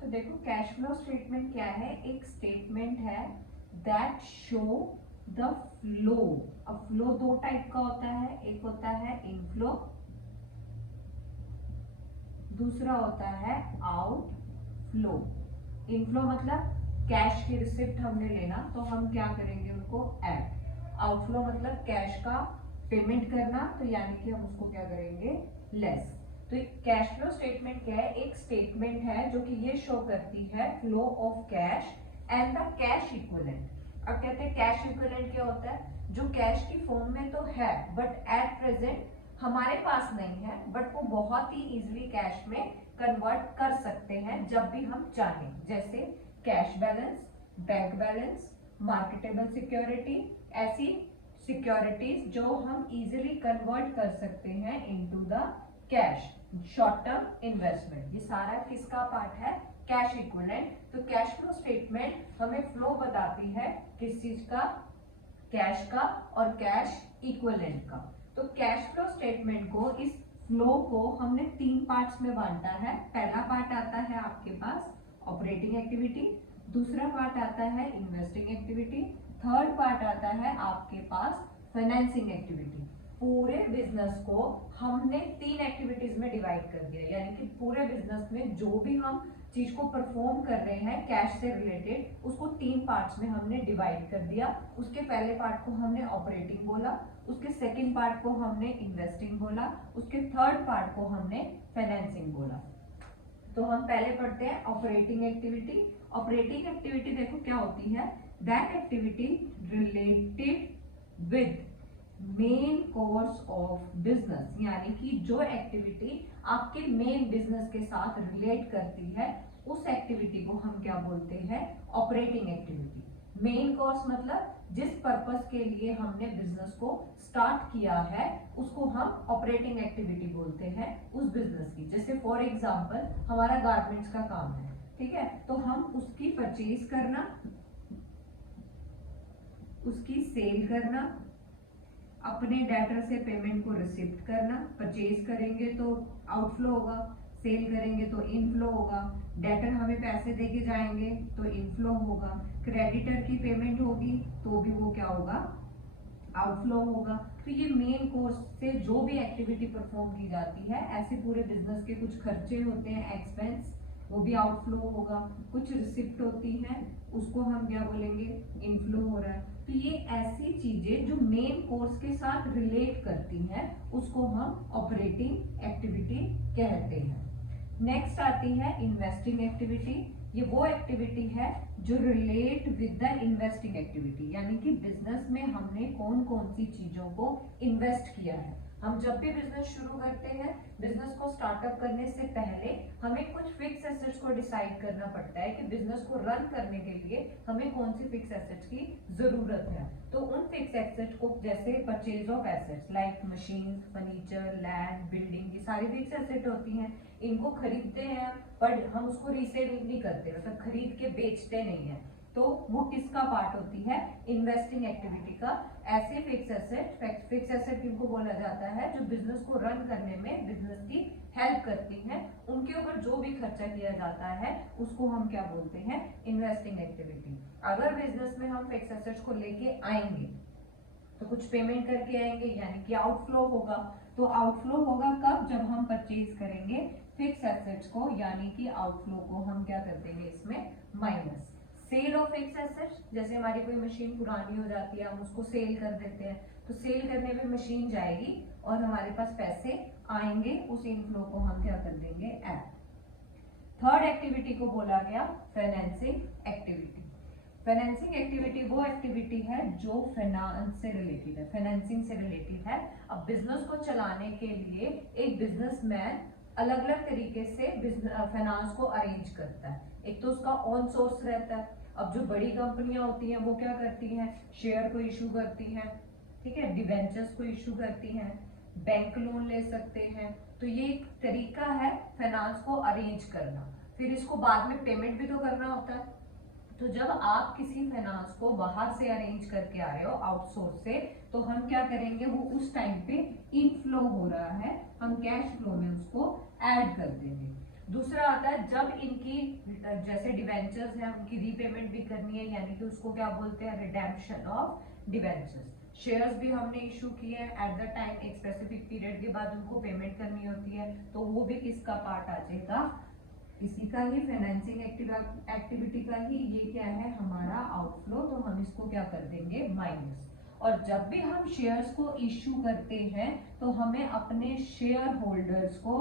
तो देखो cash flow statement क्या है, एक स्टेटमेंट है दैट शो द फ्लो। अब फ्लो दो टाइप का होता है, एक होता है इनफ्लो, दूसरा होता है आउटफ्लो। इनफ्लो मतलब कैश की रिसिप्ट हमने लेना तो हम क्या करेंगे उनको ऐड। आउटफ्लो मतलब कैश का पेमेंट करना, तो यानी कि हम उसको क्या करेंगे लेस। तो एक कैश फ्लो स्टेटमेंट क्या है, एक स्टेटमेंट है जो कि ये शो करती है flow of cash and the cash equivalent. अब कहते हैं कैश इक्विवेलेंट क्या होता है, जो कैश की फॉर्म में तो है बट एट प्रेजेंट हमारे पास नहीं है, बट वो बहुत ही इजीली कैश में कन्वर्ट कर सकते हैं जब भी हम चाहें। जैसे cash balance, bank balance, marketable security, ऐसी सिक्योरिटीज जो हम इजीली कन्वर्ट कर सकते हैं into the cash. Short term investment, ये सारा किसका पार्ट है, कैश इक्विवेलेंट। तो कैश फ्लो स्टेटमेंट हमें फ्लो बताती है किस चीज का, कैश का और कैश इक्विवेलेंट का। तो कैश फ्लो स्टेटमेंट को, इस फ्लो को हमने तीन पार्ट्स में बांटा है। पहला पार्ट आता है आपके पास ऑपरेटिंग एक्टिविटी, दूसरा पार्ट आता है इन्वेस्टिंग एक्टिविटी, थर्ड पार्ट आता है आपके पास फाइनेंसिंग एक्टिविटी। पूरे बिजनेस को हमने तीन एक्टिविटीज में डिवाइड कर दिया, यानी कि पूरे बिजनेस में जो भी हम चीज को परफॉर्म कर रहे हैं कैश से रिलेटेड, उसको तीन पार्ट्स में हमने डिवाइड कर दिया। उसके पहले पार्ट को हमने ऑपरेटिंग बोला, उसके सेकंड पार्ट को हमने इन्वेस्टिंग बोला, उसके थर्ड पार्ट को हमने फाइनेंसिंग बोला। तो हम पहले पढ़ते हैं ऑपरेटिंग एक्टिविटी। ऑपरेटिंग एक्टिविटी देखो क्या होती है, that activity related with main course of business, यानी कि जो एक्टिविटी आपके मेन बिजनेस के साथ रिलेट करती है उस एक्टिविटी को हम क्या बोलते हैं, ऑपरेटिंग एक्टिविटी। मेन कोर्स मतलब जिस पर्पस के लिए हमने बिजनेस को स्टार्ट किया है उसको हम ऑपरेटिंग एक्टिविटी बोलते हैं उस बिजनेस की। जैसे फॉर एग्जांपल हमारा गारमेंट्स का काम है, ठीक है, तो हम उसकी परचेज करना, उसकी सेल करना, अपने डेटर से पेमेंट को रिसिप्ट करना। परचेज करेंगे तो आउटफ्लो होगा, सेल करेंगे तो इनफ्लो होगा, डेटर हमें पैसे देके जाएंगे तो इनफ्लो होगा, क्रेडिटर की पेमेंट होगी तो भी वो क्या होगा, आउटफ्लो होगा। तो ये मेन कोर्स से जो भी एक्टिविटी परफॉर्म की जाती है, ऐसे पूरे बिजनेस के कुछ खर्चे होते हैं एक्सपेंस, वो भी आउटफ्लो होगा। कुछ रिसिप्ट होती है उसको हम क्या बोलेंगे, इनफ्लो हो रहा है। तो ये ऐसी चीजें जो मेन कोर्स के साथ रिलेट करती हैं उसको हम ऑपरेटिंग एक्टिविटी कहते हैं। नेक्स्ट आती है इन्वेस्टिंग एक्टिविटी। ये वो एक्टिविटी है जो relate with the investing activity, यानी कि बिजनेस में हमने कौन कौन सी चीजों को इन्वेस्ट किया है। हम जब भी बिजनेस शुरू करते हैं, बिजनेस को स्टार्टअप करने से पहले हमें कुछ फिक्स एसेट्स को डिसाइड करना पड़ता है कि बिजनेस को रन करने के लिए हमें कौन सी फिक्स एसेट्स की जरूरत है। तो उन फिक्स एसेट्स को, जैसे purchase of assets like machine, furniture, land, building, ये सारी फिक्स एसेट होती हैं। इनको खरीदते हैं पर हम उसको रीसेल नहीं करते, मतलब खरीद के बेचते नहीं है, तो वो किसका पार्ट होती है, इन्वेस्टिंग एक्टिविटी का। ऐसे फिक्स एसेट किनको बोला जाता है, जो बिजनेस को रन करने में बिजनेस की हेल्प करती हैं, उनके ऊपर जो भी खर्चा किया जाता है उसको हम क्या बोलते हैं, इन्वेस्टिंग एक्टिविटी। अगर बिजनेस में हम फिक्स एसेट्स को लेके आएंगे तो कुछ पेमेंट करके आएंगे, यानी कि आउटफ्लो होगा। तो आउटफ्लो होगा कब, जब हम परचेज करेंगे फिक्स एसेट्स को, यानी कि आउटफ्लो को हम क्या कर देंगे इसमें minus. Sale of fix assets, जैसे हमारी कोई मशीन पुरानी हो जाती है हम उसको सेल कर देते हैं, तो सेल करने में मशीन जाएगी और हमारे पास पैसे आएंगे, उस इनफ्लो को हम क्या कर देंगे ऐड। थर्ड एक्टिविटी को बोला गया फाइनेंसिंग एक्टिविटी। फाइनेंसिंग एक्टिविटी वो एक्टिविटी है जो फाइनेंस से रिलेटेड है, फाइनेंसिंग से रिलेटेड है। अब बिजनेस को चलाने के लिए एक बिजनेसमैन अलग अलग तरीके से फाइनेंस को अरेंज करता है। एक तो उसका ऑन सोर्स रहता है। अब जो बड़ी कंपनियां होती हैं वो क्या करती हैं, शेयर को इशू करती हैं, ठीक है, डिवेंचर्स को इशू करती हैं, बैंक लोन ले सकते हैं। तो ये एक तरीका है फाइनेंस को अरेंज करना। फिर इसको बाद में पेमेंट भी तो करना होता है। तो जब आप किसी फाइनेंस को बाहर से अरेंज करके आ रहे हो आउटसोर्स से, तो हम क्या करेंगे, वो उस टाइम पे इनफ्लो हो रहा है, हम कैश फ्लो में उसको ऐड कर देंगे। दूसरा आता है जब इनकी जैसे डिवेंचर्स हैं उनकी रीपेमेंट भी करनी है, यानी कि उसको क्या बोलते हैं, रिडेम्पशन ऑफ डिवेंचर्स। शेयर्स भी हमने इशू किए हैं एट द टाइम, एक स्पेसिफिक पीरियड के बाद उनको पेमेंट करनी होती है, तो वो भी किसका पार्ट आ जाएगा, इसी का ही, फाइनेंसिंग एक्टिविटी का ही। ये क्या है हमारा आउटफ्लो, तो हम इसको क्या कर देंगे, माइनस। और जब भी हम शेयर्स को इश्यू करते हैं तो हमें अपने शेयर होल्डर्स को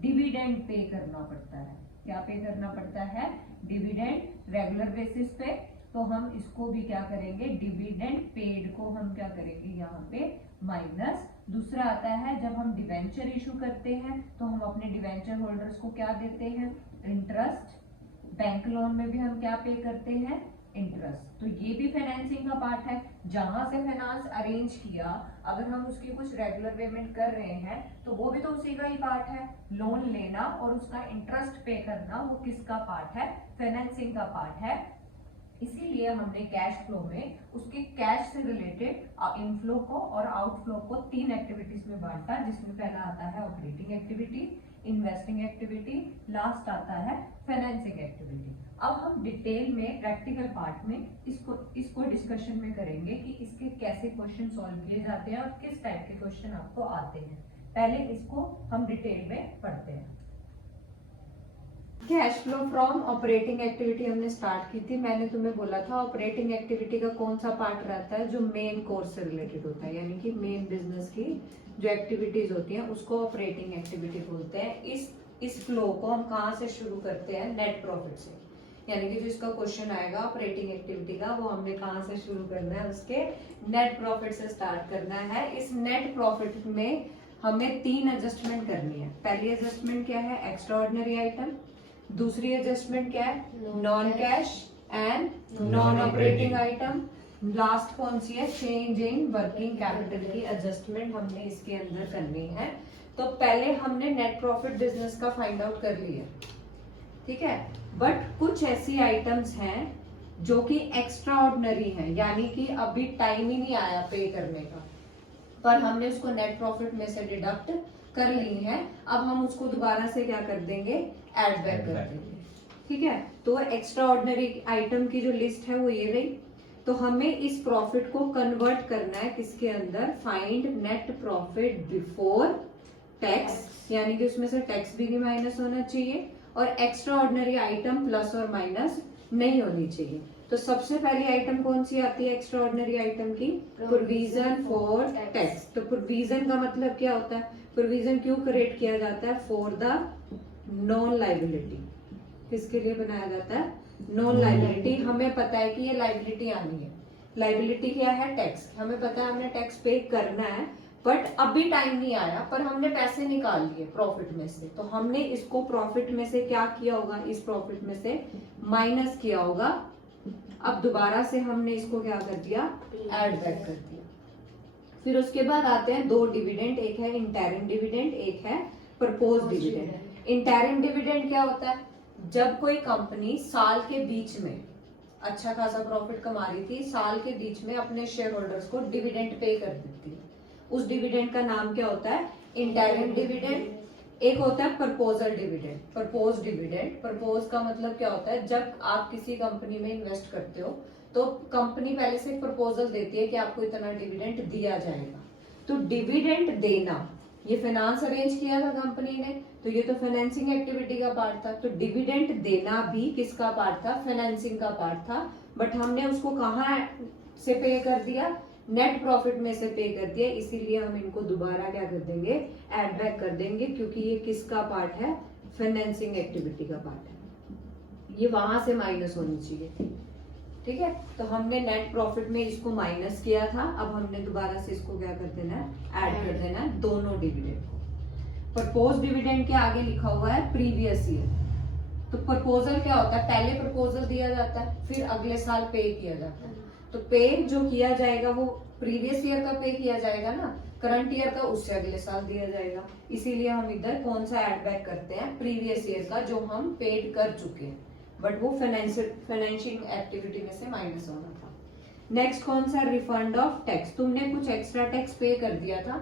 डिविडेंड पे करना पड़ता है। क्या पे करना पड़ता है, डिविडेंड, रेगुलर बेसिस पे। तो हम इसको भी क्या करेंगे, डिविडेंड पेड को हम क्या करेंगे यहाँ पे माइनस। दूसरा आता है जब हम डिवेंचर इशू करते हैं तो हम अपने डिवेंचर होल्डर्स को क्या देते हैं, इंटरेस्ट। बैंक लोन में भी हम क्या पे करते हैं, इंटरेस्ट। तो ये भी फाइनेंसिंग का पार्ट है। जहां से फाइनेंस अरेंज किया, अगर हम उसकी कुछ रेगुलर पेमेंट कर रहे हैं तो वो भी तो उसी का ही पार्ट है। लोन लेना और उसका इंटरेस्ट पे करना वो किसका पार्ट है, फाइनेंसिंग का पार्ट है। इसीलिए हमने कैश फ्लो में उसके कैश से रिलेटेड इनफ्लो को और आउटफ्लो को 3 एक्टिविटीज में बांटा, जिसमें पहला आता है operating activity, investing activity, last आता है फाइनेंसिंग एक्टिविटी। अब हम डिटेल में प्रैक्टिकल पार्ट में इसको डिस्कशन में करेंगे कि इसके कैसे क्वेश्चन सॉल्व किए जाते हैं और किस टाइप के क्वेश्चन आपको आते हैं। पहले इसको हम डिटेल में पढ़ते हैं। Cash flow from operating activity हमने स्टार्ट की थी। मैंने तुम्हें बोला था ऑपरेटिंग एक्टिविटी का कौन सा पार्ट रहता है, जो मेन कोर्स से रिलेटेड होता है, यानी कि मेन बिजनेस की जो एक्टिविटीज होती हैं उसको ऑपरेटिंग एक्टिविटी बोलते हैं। इस फ्लो को हम कहाँ से शुरू करते हैं, नेट प्रॉफिट से। यानी कि जो इसका क्वेश्चन आएगा ऑपरेटिंग एक्टिविटी का, वो हमने कहाँ से शुरू करना है, उसके नेट प्रॉफिट से स्टार्ट करना है। इस नेट प्रॉफिट में हमें 3 एडजस्टमेंट करनी है। पहली एडजस्टमेंट क्या है, एक्स्ट्रा ऑर्डिनरी आइटम। दूसरी एडजस्टमेंट क्या है, non cash and non operating item. Last कौन सी है, चेंज इन वर्किंग कैपिटल की एडजस्टमेंट हमने इसके अंदर करनी है। तो पहले हमने नेट प्रॉफिट बिजनेस का फाइंड आउट कर लिया, ठीक है। बट कुछ ऐसी आइटम्स हैं जो कि एक्स्ट्रा ऑर्डिनरी है, यानी कि अभी टाइम ही नहीं आया पे करने का, पर हमने उसको नेट प्रॉफिट में से डिडक्ट कर ली है। अब हम उसको दोबारा से क्या कर देंगे, ऐड बैक कर देंगे, ठीक है। तो एक्स्ट्रा ऑर्डिनरी आइटम की जो लिस्ट है वो ये रही। तो हमें इस प्रॉफिट को कन्वर्ट करना है किसके अंदर, find net profit before tax, यानी कि उसमें से टैक्स भी माइनस होना चाहिए और एक्स्ट्रा ऑर्डिनरी आइटम प्लस और माइनस नहीं होनी चाहिए। तो सबसे पहली आइटम कौन सी आती है एक्स्ट्रा ऑर्डिनरी आइटम की, प्रोविजन फॉर टैक्स। तो प्रोविजन का मतलब क्या होता है, प्रोविजन क्यों क्रिएट किया जाता है, फॉर द नॉन लाइबिलिटी। किसके लिए बनाया जाता है, नॉन लाइबिलिटी। हमें पता है कि ये लाइबिलिटी आनी है। लाइबिलिटी क्या है, टैक्स। हमें पता है हमने टैक्स पे करना है, बट अभी टाइम नहीं आया, पर हमने पैसे निकाल लिए प्रॉफिट में से। तो हमने इसको प्रॉफिट में से क्या किया होगा, इस प्रॉफिट में से माइनस किया होगा। अब दोबारा से हमने इसको क्या कर दिया, ऐड बैक कर दिया। फिर उसके बाद आते हैं 2 डिविडेंड, एक है इंटरिम डिविडेंड, एक है प्रपोज डिविडेंड। इंटरिम डिविडेंड क्या होता है, जब कोई कंपनी साल के बीच में अच्छा खासा प्रॉफिट कमा रही थी, साल के बीच में अपने शेयर होल्डर्स को डिविडेंड पे कर देती है, उस डिविडेंड का नाम क्या होता है, इंटरिम डिविडेंड। एक होता है proposal dividend, propose dividend. Propose का मतलब क्या होता है, जब आप किसी कंपनी में इन्वेस्ट करते हो तो कंपनी पहले से एक प्रपोजल देती है कि आपको इतना डिविडेंड दिया जाएगा। तो डिविडेंड देना, ये फाइनेंस अरेंज किया था कंपनी ने, तो ये तो फाइनेंसिंग एक्टिविटी का पार्ट था। तो डिविडेंड देना भी किसका पार्ट था, फाइनेंसिंग का पार्ट था। बट हमने उसको कहाँ से पे कर दिया, नेट प्रॉफिट में से पे कर दिया। इसीलिए हम इनको दोबारा क्या कर देंगे, ऐड बैक कर देंगे, क्योंकि ये किसका पार्ट है, फाइनेंसिंग एक्टिविटी का पार्ट है। ये वहां से माइनस होनी चाहिए थी, ठीक है। तो हमने नेट प्रॉफिट में इसको माइनस किया था, अब हमने दोबारा से इसको क्या कर देना है, ऐड कर देना है दोनों डिविडेंड को। प्रपोज डिविडेंड के आगे लिखा हुआ है प्रीवियस ईयर। तो प्रपोजल क्या होता है, पहले प्रपोजल दिया जाता है, फिर अगले साल पे किया जाता है। तो पे जो किया जाएगा वो प्रीवियस ईयर का पे किया जाएगा ना, करंट ईयर का उससे अगले साल दिया जाएगा। इसीलिए हम इधर कौन सा ऐड बैक करते हैं, प्रीवियस ईयर का, जो हम पेड कर चुके हैं, बट वो फाइनेंशियल एक्टिविटी में से माइनस होना था। नेक्स्ट कौन सा, रिफंड ऑफ टैक्स। तुमने कुछ एक्स्ट्रा टैक्स पे कर दिया था,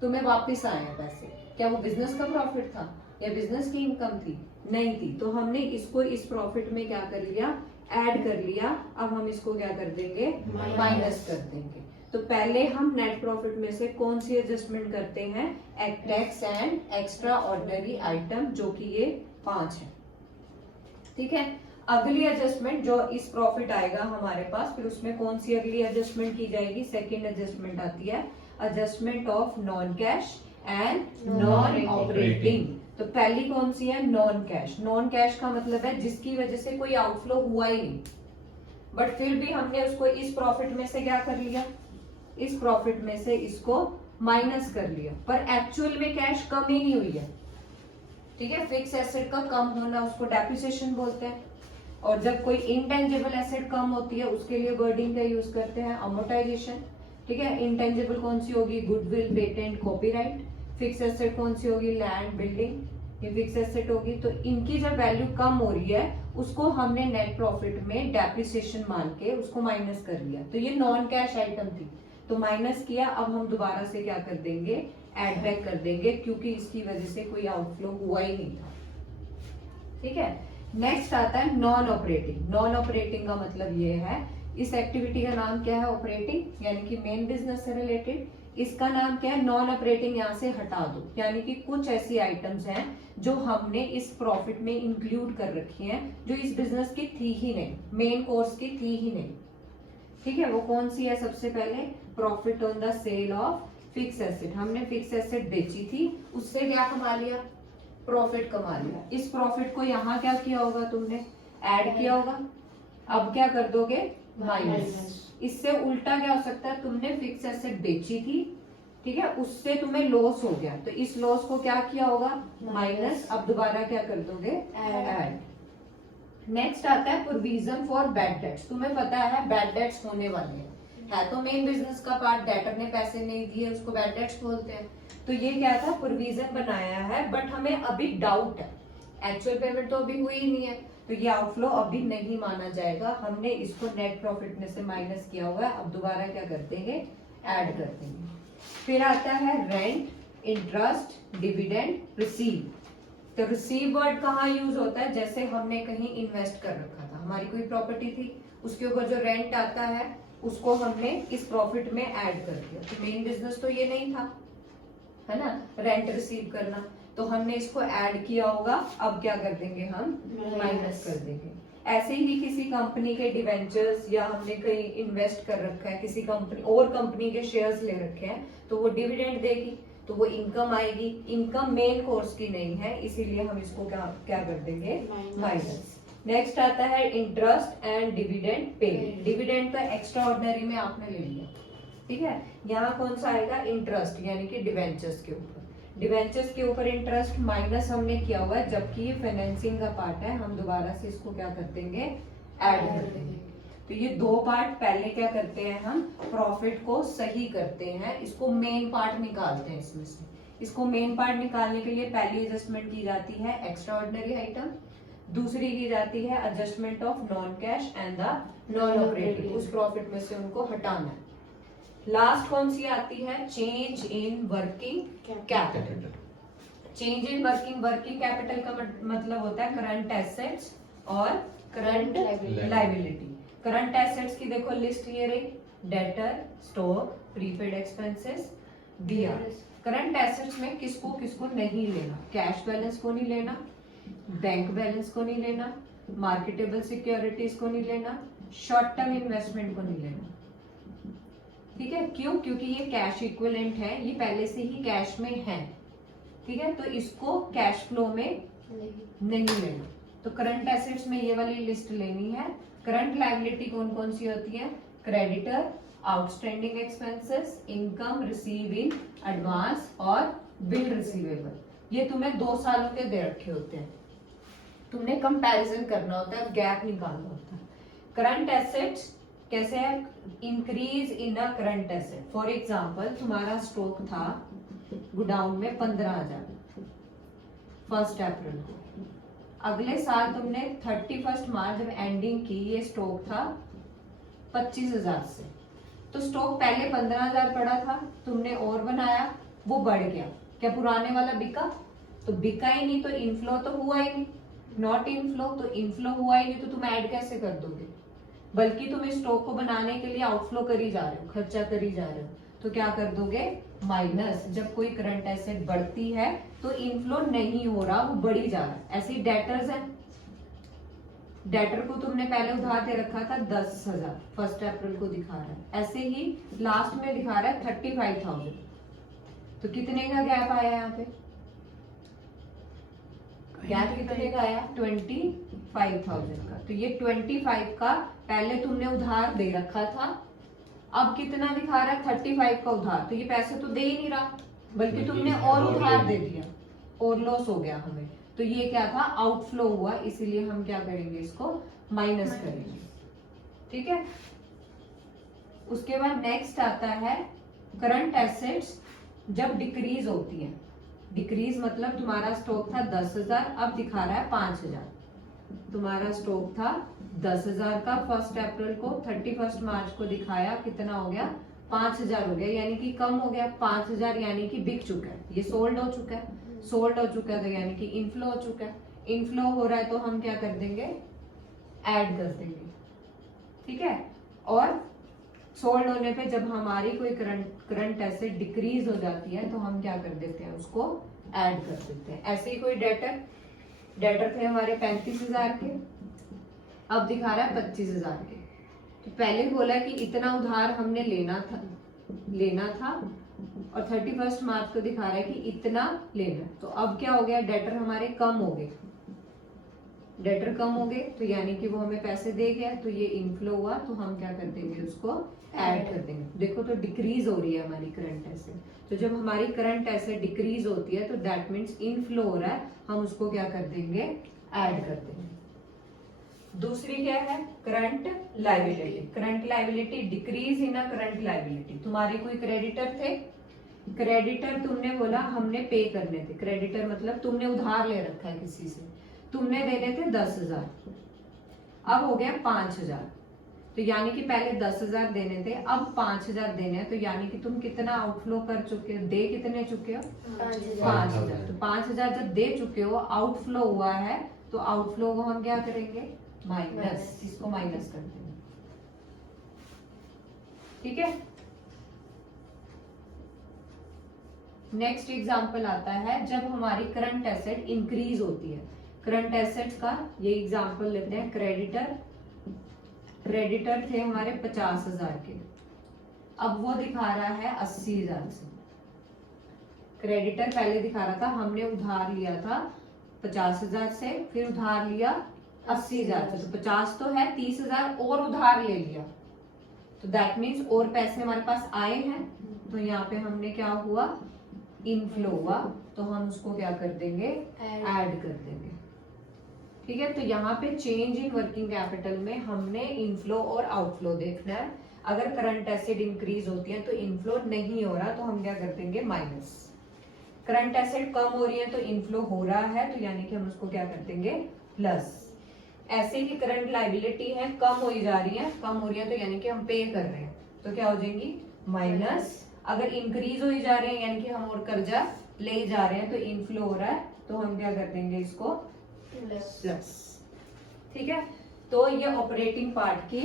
तुम्हें वापस आए हैं पैसे, क्या वो बिजनेस का प्रॉफिट था, या बिजनेस की इनकम थी? नहीं थी। तो हमने इसको इस प्रॉफिट में क्या कर लिया, ऐड कर लिया। अब हम इसको क्या कर देंगे, माइनस कर देंगे। तो पहले हम नेट प्रॉफिट में से कौन सी एडजस्टमेंट करते हैं, tax and extraordinary item, जो कि ये 5 है। ठीक है, अगली एडजस्टमेंट जो इस प्रॉफिट आएगा हमारे पास, फिर उसमें कौन सी अगली एडजस्टमेंट की जाएगी, सेकेंड एडजस्टमेंट आती है adjustment of non cash and non operating. तो पहली कौन सी है, नॉन कैश। नॉन कैश का मतलब है जिसकी वजह से कोई आउटफ्लो हुआ ही नहीं, बट फिर भी हमने उसको इस प्रॉफिट में से क्या कर लिया, इस प्रॉफिट में से इसको माइनस कर लिया, पर एक्चुअल में कैश कम ही नहीं हुई है। ठीक है, फिक्स एसेट का कम होना उसको डेप्रिसिएशन बोलते हैं, और जब कोई इंटेंजिबल एसेट कम होती है उसके लिए वर्डिंग का यूज करते हैं अमोर्टाइजेशन। ठीक है, इंटेंजिबल कौन सी होगी, goodwill, patent, copyright. Fix asset कौन सी होगी, लैंड, बिल्डिंग, ये फिक्स एसेट होगी। तो इनकी जब वैल्यू कम हो रही है उसको हमने नेट प्रॉफिट में डेप्रिसिएशन मान के उसको माइनस कर लिया। तो ये नॉन कैश आइटम थी, तो माइनस किया। अब हम दोबारा से क्या कर देंगे, एड बैक कर देंगे, क्योंकि इसकी वजह से कोई आउटफ्लो हुआ ही नहीं था। ठीक है, नेक्स्ट आता है नॉन ऑपरेटिंग। नॉन ऑपरेटिंग का मतलब ये है, इस एक्टिविटी का नाम क्या है, ऑपरेटिंग, यानी कि मेन बिजनेस से रिलेटेड। इसका नाम क्या है, नॉन ऑपरेटिंग, यहाँ से हटा दो। यानी कि कुछ ऐसी आइटम्स हैं जो हमने इस प्रॉफिट में इंक्लूड कर रखी हैं, जो इस बिजनेस की थी ही नहीं, मेन कोर्स की थी ही नहीं। ठीक है, वो कौन सी है, सबसे पहले profit on the sale of fix asset. हमने फिक्स एसेट बेची थी, उससे क्या कमा लिया, प्रॉफिट कमा लिया। इस प्रॉफिट को यहाँ क्या किया होगा, तुमने ऐड किया होगा। अब क्या कर दोगे, माइनस। इससे उल्टा क्या हो सकता है, तुमने फिक्स एसेट बेची थी, ठीक है, उससे तुम्हें लॉस हो गया, तो इस लॉस को क्या किया होगा, माइनस। अब दोबारा क्या कर दोगे, ऐड। नेक्स्ट आता है प्रोविजन फॉर बैड डेट्स। तुम्हें पता है बैड डेट्स होने वाले हैं, है तो मेन बिजनेस का पार्ट, डेटर ने पैसे नहीं दिए उसको बैड डेट्स बोलते हैं। तो ये क्या था, प्रोविजन बनाया है, बट हमें अभी डाउट है, एक्चुअल पेमेंट तो अभी हुई ही नहीं है, तो ये आउटफ्लो अभी नहीं माना जाएगा। हमने इसको नेट प्रॉफिट में से माइनस किया हुआ है। अब दोबारा क्या कर देंगे, ऐड कर देंगे। फिर आता है रेंट, इंटरेस्ट, डिविडेंड, रिसीव। तो रिसीव वर्ड कहाँ यूज होता है, जैसे हमने कहीं इन्वेस्ट कर रखा था, हमारी कोई प्रॉपर्टी थी, उसके ऊपर जो रेंट आता है उसको हमने इस प्रॉफिट में ऐड कर दिया। तो मेन बिजनेस तो ये नहीं था, है ना, रेंट रिसीव करना, तो हमने इसको ऐड किया होगा। अब क्या कर देंगे, हम माइनस कर देंगे। ऐसे ही किसी कंपनी के डिवेंचर्स, या हमने कहीं इन्वेस्ट कर रखा है, किसी कंपनी और कंपनी के शेयर्स ले रखे हैं, तो वो डिविडेंड देगी, तो वो इनकम आएगी। इनकम मेन कोर्स की नहीं है, इसीलिए हम इसको क्या कर देंगे, माइनस। नेक्स्ट आता है interest and dividend paid. Dividend तो एक्स्ट्रा ऑर्डिनरी में आपने ले लिया, ठीक है। यहाँ कौन सा आएगा, इंटरेस्ट, यानी कि डिवेंचर्स के ऊपर। डिवेंचर्स के ऊपर इंटरेस्ट माइनस हमने किया हुआ है, जबकि ये फाइनेंसिंग का पार्ट है। हम दोबारा से इसको क्या कर देंगे, ऐड कर देंगे। तो ये दो पार्ट पहले क्या करते हैं, हम प्रॉफिट को सही करते हैं, इसको मेन पार्ट निकालते हैं इसमें से। इसको मेन पार्ट निकालने के लिए पहली एडजस्टमेंट की जाती है एक्स्ट्रा ऑर्डिनरी आइटम, दूसरी की जाती है adjustment of non cash and the non operating. उस प्रॉफिट में से उनको हटाना है। लास्ट कौन सी आती है, change in working capital. Change in working capital का मतलब होता है करंट एसेट्स और करंट लायबिलिटी। करंट एसेट्स की देखो लिस्ट ये रही, debtor, stock, prepaid expenses, DR. Current assets में किसको किसको नहीं लेना, कैश बैलेंस को नहीं लेना, बैंक बैलेंस को नहीं लेना, मार्केटेबल सिक्योरिटीज को नहीं लेना, शॉर्ट टर्म इन्वेस्टमेंट को नहीं लेना। ठीक है, क्यों, क्योंकि ये कैश इक्विवेलेंट है, ये पहले से ही कैश में है, ठीक है, तो इसको कैश फ्लो में नहीं लेना। तो करंट एसेट्स में ये वाली लिस्ट लेनी है। करंट लायबिलिटी कौन कौन सी होती है, creditor, outstanding expenses, income receive in advance और बिल रिसीवेबल। ये तुम्हें 2 सालों के दे रखे होते हैं, तुमने कंपैरिजन करना होता है, गैप निकालना होता है। करंट एसेट्स कैसे है, increase in a current asset. For example तुम्हारा स्टॉक था गोडाउन में 15,000 1 अप्रैल को, अगले साल तुमने 31 मार्च जब एंडिंग की, ये स्टॉक था 25,000 से। तो स्टॉक पहले 15,000 पड़ा था, तुमने और बनाया, वो बढ़ गया, क्या पुराने वाला बिका, तो तो बिका ही नहीं तो इनफ्लो तो हुआ ही नहीं, नॉट इनफ्लो तो इनफ्लो हुआ ही नहीं, तो तुम ऐड कैसे कर दोगे? बल्कि तुम इस स्टॉक को बनाने के लिए आउटफ्लो कर ही जा रहे हो, खर्चा कर ही जा रहे हो, तो क्या कर दोगे? माइनस। जब कोई करंट एसेट बढ़ती है तो इनफ्लो नहीं हो रहा, वो बढ़ी जा रहा है। ऐसे ही डेटर्स है, डेटर को तुमने पहले उधार दे रखा था 10,000, 1 अप्रैल को दिखा रहा है, ऐसे ही लास्ट में दिखा रहा है 35,000, तो कितने का गैप आया यहाँ पे? गैप कितने का आया? 25,000 का। तो ये 25 का पहले तुमने उधार दे रखा था, अब कितना दिखा रहा है? 35 का उधार, तो ये पैसे तो दे ही नहीं रहा, बल्कि तुमने और उधार दे दिया, और लॉस हो गया हमें। तो ये क्या था? आउटफ्लो हुआ, इसीलिए हम क्या करेंगे? इसको माइनस करेंगे। ठीक है। उसके बाद नेक्स्ट आता है करंट एसेट्स जब डिक्रीज होती है। डिक्रीज मतलब तुम्हारा स्टॉक था 10,000, अब दिखा रहा है 5,000। तुम्हारा स्टॉक था 10,000 का 1 अप्रैल को, 31 मार्च को दिखाया कितना हो गया? 5,000 हो गया, यानी कि कम हो गया। 5,000 यानी कि बिक चुका है, ये सोल्ड हो चुका है। सोल्ड हो चुका है तो यानी कि इनफ्लो हो चुका है। इनफ्लो हो रहा है तो हम क्या कर देंगे? ऐड कर देंगे। ठीक है। और सोल्ड होने पे जब हमारी कोई करंट एसेट डिक्रीज हो जाती है तो हम क्या कर देते हैं? उसको ऐड कर देते हैं। ऐसे ही कोई डेटर थे हमारे 35,000 के, अब दिखा रहा है 25,000 के। तो पहले बोला कि इतना उधार हमने लेना था और 31 मार्च को दिखा रहा है कि इतना लेना। तो अब क्या हो गया? डेटर हमारे कम हो गए, डेटर कम हो गए तो यानी कि वो हमें पैसे दे गया, तो ये इनफ्लो हुआ, तो हम क्या कर देंगे? उसको ऐड कर देंगे। देखो तो डिक्रीज हो रही है हमारी करंट एसेट, तो जब हमारी करंट एसेट डिक्रीज होती है तो दैट मीन्स इनफ्लो हो रहा है, हम उसको क्या कर देंगे? ऐड कर देंगे। दूसरी क्या है? Current liability. Current liability decrease in a current liability. तुम्हारे कोई क्रेडिटर थे, क्रेडिटर तुमने बोला हमने पे करने थे। क्रेडिटर मतलब तुमने उधार ले रखा है किसी से, तुमने देने थे 10,000, अब हो गया 5,000, तो यानी कि पहले 10,000 देने थे, अब 5,000 देने हैं, तो यानी कि तुम कितना आउटफ्लो कर चुके हो? दे कितने चुके हो? 5,000। तो 5,000 जब दे चुके हो, आउटफ्लो हुआ है, तो आउटफ्लो को हम क्या करेंगे? माइनस। इसको माइनस कर देंगे। ठीक है। नेक्स्ट एग्जांपल आता है जब हमारी करंट एसेट इंक्रीज होती है। करंट एसेट्स का ये एग्जांपल लेते हैं। क्रेडिटर थे हमारे 50,000 के, अब वो दिखा रहा है 80,000 से। क्रेडिटर पहले दिखा रहा था हमने उधार लिया था 50,000 से, फिर उधार लिया 80,000 से, तो 50 तो है, 30,000 और उधार ले लिया, तो दैट मीन्स और पैसे हमारे पास आए हैं, तो यहाँ पे हमने क्या हुआ? इनफ्लो हुआ, तो हम उसको क्या कर देंगे? ऐड कर देंगे। ठीक है। तो यहाँ पे चेंज इन वर्किंग कैपिटल में हमने इनफ्लो और आउटफ्लो देखना है। अगर करंट एसेट इंक्रीज होती है तो इनफ्लो नहीं हो रहा, तो हम क्या कर देंगे? माइनस। करंट एसेट कम हो रही है तो इनफ्लो हो रहा है, तो यानी कि हम उसको क्या कर देंगे? प्लस। ऐसे ही करंट लायबिलिटी है, कम हो जा रही है, कम हो रही है, तो यानी कि हम पे कर रहे हैं, तो क्या हो जाएंगी? माइनस। अगर इंक्रीज हो जा रहे हैं यानी कि हम और कर्जा ले जा रहे हैं, तो इनफ्लो हो रहा है, तो हम क्या कर देंगे? इसको प्लस। ठीक है। तो ये ऑपरेटिंग पार्ट की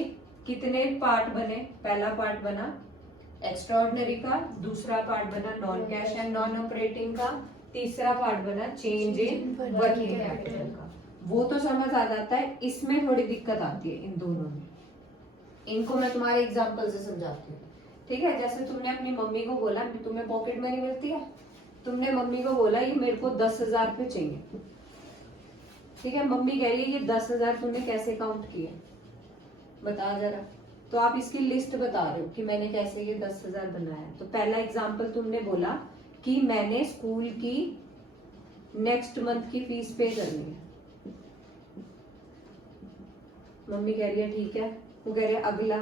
कितने पार्ट बने? पहला पार्ट बना एक्स्ट्राऑर्डिनरी का, दूसरा पार्ट बना non cash and non operating का, तीसरा पार्ट बना चेंज इन वर्किंग कैपिटल का। वो तो समझ आ जाता है, इसमें थोड़ी दिक्कत आती है इन दोनों में। इनको मैं तुम्हारे एग्जांपल से समझाती हूँ। ठीक है। जैसे तुमने अपनी मम्मी को बोला, तुम्हें पॉकेट मनी मिलती है, तुमने मम्मी को बोला ये मेरे को 10,000 रुपये चाहिए। ठीक है। मम्मी कह रही है ये 10,000 तुमने कैसे काउंट किए? बता जरा। तो आप इसकी लिस्ट बता रहे हो कि मैंने कैसे ये 10,000 बनाया। तो पहला एग्जांपल तुमने बोला कि मैंने स्कूल की नेक्स्ट मंथ की फीस पे करनी है। मम्मी कह रही है ठीक है। वो कह रहे अगला,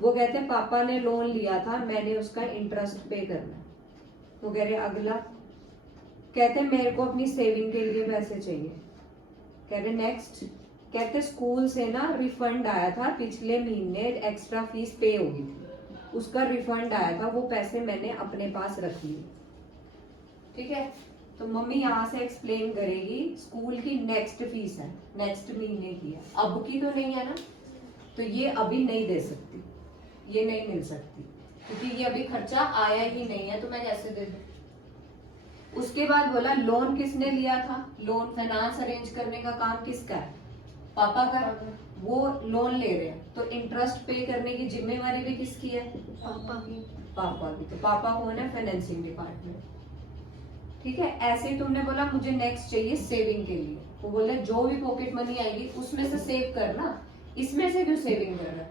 वो कहते हैं पापा ने लोन लिया था, मैंने उसका इंटरेस्ट पे करना है। वो कह रहे अगला, कहते मेरे को अपनी सेविंग के लिए पैसे चाहिए। कह रहे नेक्स्ट, कहते स्कूल से ना रिफंड आया था पिछले महीने, एक्स्ट्रा फीस पे हो गई थी, उसका रिफंड आया था, वो पैसे मैंने अपने पास रख लिए। ठीक है। तो मम्मी यहाँ से एक्सप्लेन करेगी स्कूल की नेक्स्ट फीस है, नेक्स्ट महीने की है, अब की तो नहीं है ना, तो ये अभी नहीं दे सकती, ये नहीं मिल सकती क्योंकि ये अभी खर्चा आया ही नहीं है, तो मैं कैसे दे दूं। उसके बाद बोला लोन किसने लिया था, लोन फाइनेंस अरेंज करने का काम किसका है, पापा का, वो लोन ले रहे हैं तो इंटरेस्ट पे करने की जिम्मेवारी भी किसकी है, पापा की। तो पापा कौन है, फाइनेंसिंग डिपार्टमेंट, ठीक है। ऐसे ही तुमने बोला मुझे नेक्स्ट चाहिए सेविंग के लिए, वो बोले जो भी पॉकेट मनी आएगी उसमें से सेव करना, इसमें से क्यों सेविंग कर रहा है,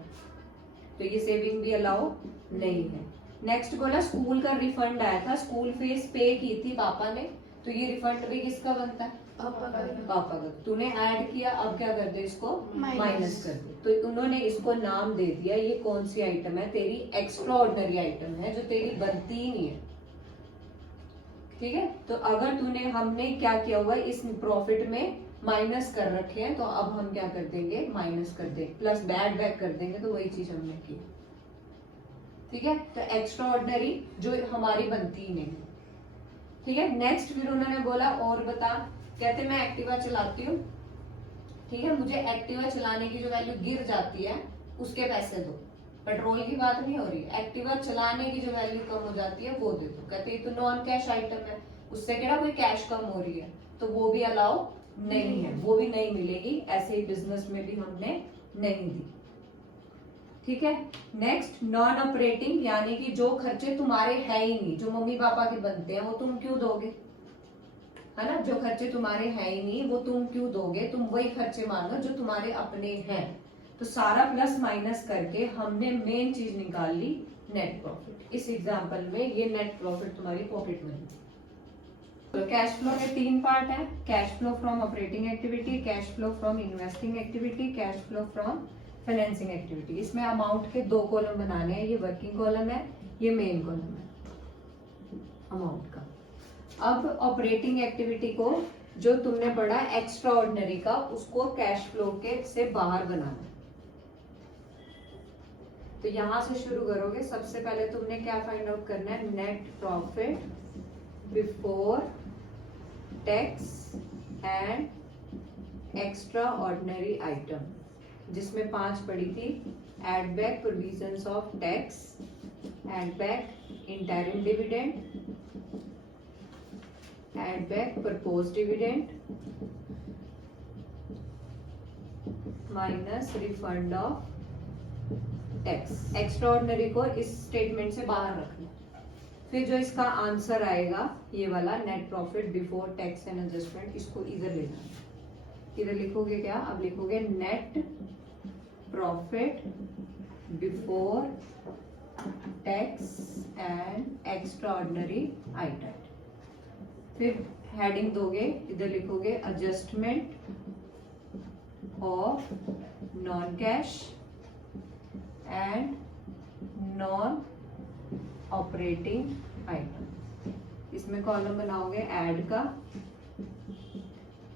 तो ये सेविंग भी अलाउ नहीं है। नेक्स्ट बोला स्कूल का रिफंड आया था, स्कूल फीस पे की थी पापा ने, तो ये रिफंड भी किसका बनता है, पापा का। तूने ऐड किया, अब क्या कर दे, इसको माइनस कर दे, तो उन्होंने इसको नाम दे दिया, ये कौन सी आइटम है, तेरी एक्स्ट्रा ऑर्डिनरी आइटम है जो तेरी बनती ही नहीं है, ठीक है। तो अगर तूने, हमने क्या किया हुआ इस प्रॉफिट में माइनस कर रखे हैं, तो अब हम क्या कर देंगे, माइनस कर देंगे, प्लस बैड बैक कर देंगे, तो वही चीज हमने की, ठीक है। तो एक्स्ट्रा ऑर्डिनरी जो हमारी बनती ही नहीं, ठीक है। नेक्स्ट फिर उन्होंने बोला और बता, कहते मैं एक्टिवा चलाती हूँ, ठीक है, मुझे एक्टिवा चलाने की जो वैल्यू गिर जाती है उसके पैसे दो, पेट्रोल की बात नहीं हो रही, एक्टिवा चलाने की जो वैल्यू कम हो जाती है वो दे दो। कहते ये तो नॉन कैश आइटम है, उससे क्या कोई कैश कम हो रही है, तो वो भी अलाउ नहीं है, वो भी नहीं मिलेगी, ऐसे ही बिजनेस में भी हमने नहीं दी, ठीक है। नेक्स्ट नॉन ऑपरेटिंग, यानी कि जो खर्चे तुम्हारे है ही नहीं, जो मम्मी पापा के बनते हैं वो तुम क्यों दोगे, है ना, जो खर्चे तुम्हारे है ही नहीं वो तुम क्यों दोगे, तुम वही खर्चे मानो जो तुम्हारे अपने हैं। तो सारा प्लस माइनस करके हमने मेन चीज निकाल ली, नेट प्रॉफिट। इस एग्जांपल में ये नेट प्रॉफिट तुम्हारी पॉकेट मनी। तो कैश फ्लो के 3 पार्ट है, cash flow from operating activity, cash flow from investing activity, cash flow from financing activity. इसमें अमाउंट के 2 कॉलम बनाने हैं, ये वर्किंग कॉलम है, ये मेन कॉलम है अमाउंट का। अब ऑपरेटिंग एक्टिविटी को, जो तुमने पढ़ा एक्स्ट्रा ऑर्डिनरी का, उसको कैश फ्लो के से बाहर बनाना। तो यहां से शुरू करोगे, सबसे पहले तुमने क्या फाइंड आउट करना है, net profit before tax and extraordinary item, जिसमें 5 पड़ी थी, add back provisions of tax, add back interim dividend, add back proposed dividend, minus refund of tax. Extraordinary को इस स्टेटमेंट से बाहर रखना। फिर जो इसका आंसर आएगा ये वाला net profit before tax and adjustment, इसको इधर लेना, इधर लिखोगे क्या, अब लिखोगे net profit before tax and extraordinary item. फिर हेडिंग दोगे, इधर लिखोगे adjustment of non cash and non operating item. इसमें कॉलम बनाओगे ऐड का,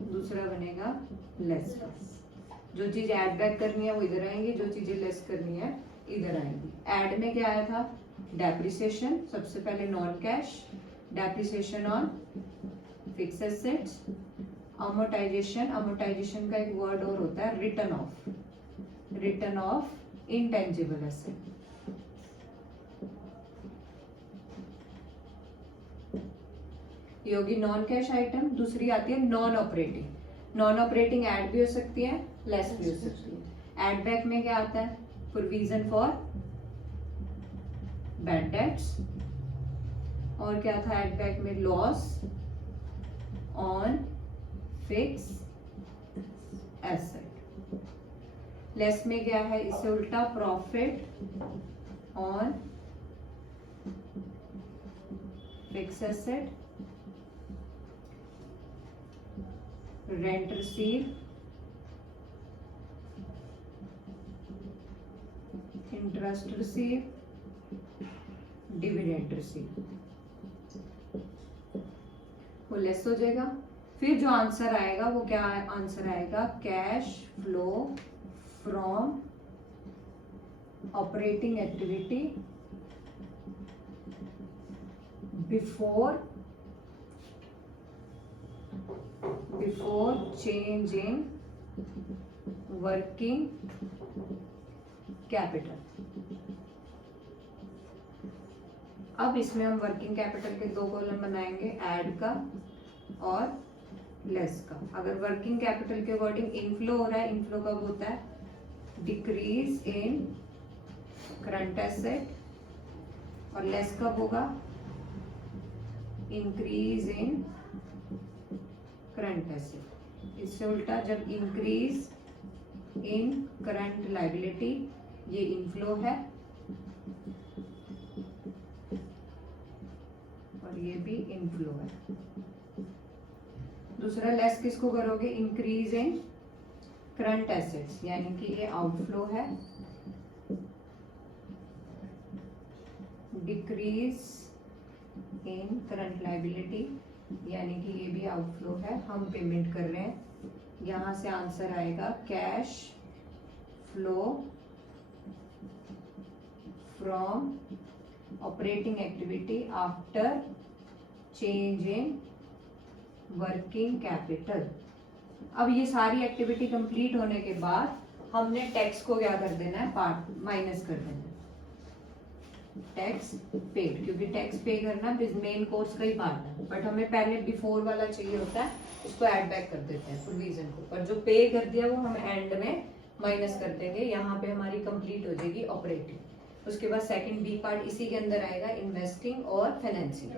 दूसरा बनेगा लेस का। जो चीज ऐड बैक करनी है वो इधर आएंगी, जो चीजें लेस करनी है इधर आएंगी। ऐड में क्या आया था, डेप्रिसिएशन, सबसे पहले non cash, depreciation on fix assets, amortisation, amortisation का एक वर्ड और होता है return of, return of intangible asset. ये होगी नॉन कैश आइटम। दूसरी आती है non operating, non operating add भी हो सकती है, लेस भी हो सकती है। ऐड बैक में क्या आता है, प्रोविजन फॉर बैड डेट्स, और क्या था ऐड बैक में, loss on fix asset. Less में क्या है, इससे उल्टा profit on fix asset, rent receive, interest receive, dividend receive, वो लेस हो जाएगा। फिर जो आंसर आएगा वो क्या आंसर आएगा, cash flow from operating activity before before change in working capital. अब इसमें हम वर्किंग कैपिटल के दो कॉलम बनाएंगे, ऐड का और लेस का। अगर वर्किंग कैपिटल के अकॉर्डिंग इनफ्लो हो रहा है, इनफ्लो कब होता है? डिक्रीज इन करंट एसेट, और लेस कब होगा? Increase in current asset. इससे उल्टा, जब इंक्रीज इन करंट लायबिलिटी, ये इनफ्लो है और ये भी इनफ्लो है। दूसरा लेस किसको करोगे? इंक्रीज इन करंट एसेट्स, यानी कि ये आउटफ्लो है। डिक्रीज इन करंट लायबिलिटी, यानी कि ये भी आउटफ्लो है, हम पेमेंट कर रहे हैं। यहां से आंसर आएगा cash flow from operating activity after change in working capital. अब ये सारी एक्टिविटी कंप्लीट होने के बाद हमने टैक्स को क्या कर देना है? पार्ट माइनस कर देना है, टैक्स पेड, क्योंकि टैक्स पे करना मेन कोर्स का ही पार्ट है, बट हमें पहले बिफोर वाला चाहिए होता है, उसको ऐड बैक कर देते हैं प्रोविजन को, और जो पे कर दिया वो हम एंड में माइनस कर देंगे। यहाँ पे हमारी कंप्लीट हो जाएगी ऑपरेटिंग। उसके बाद सेकंड बी पार्ट इसी के अंदर आएगा, इन्वेस्टिंग और फाइनेंसिंग।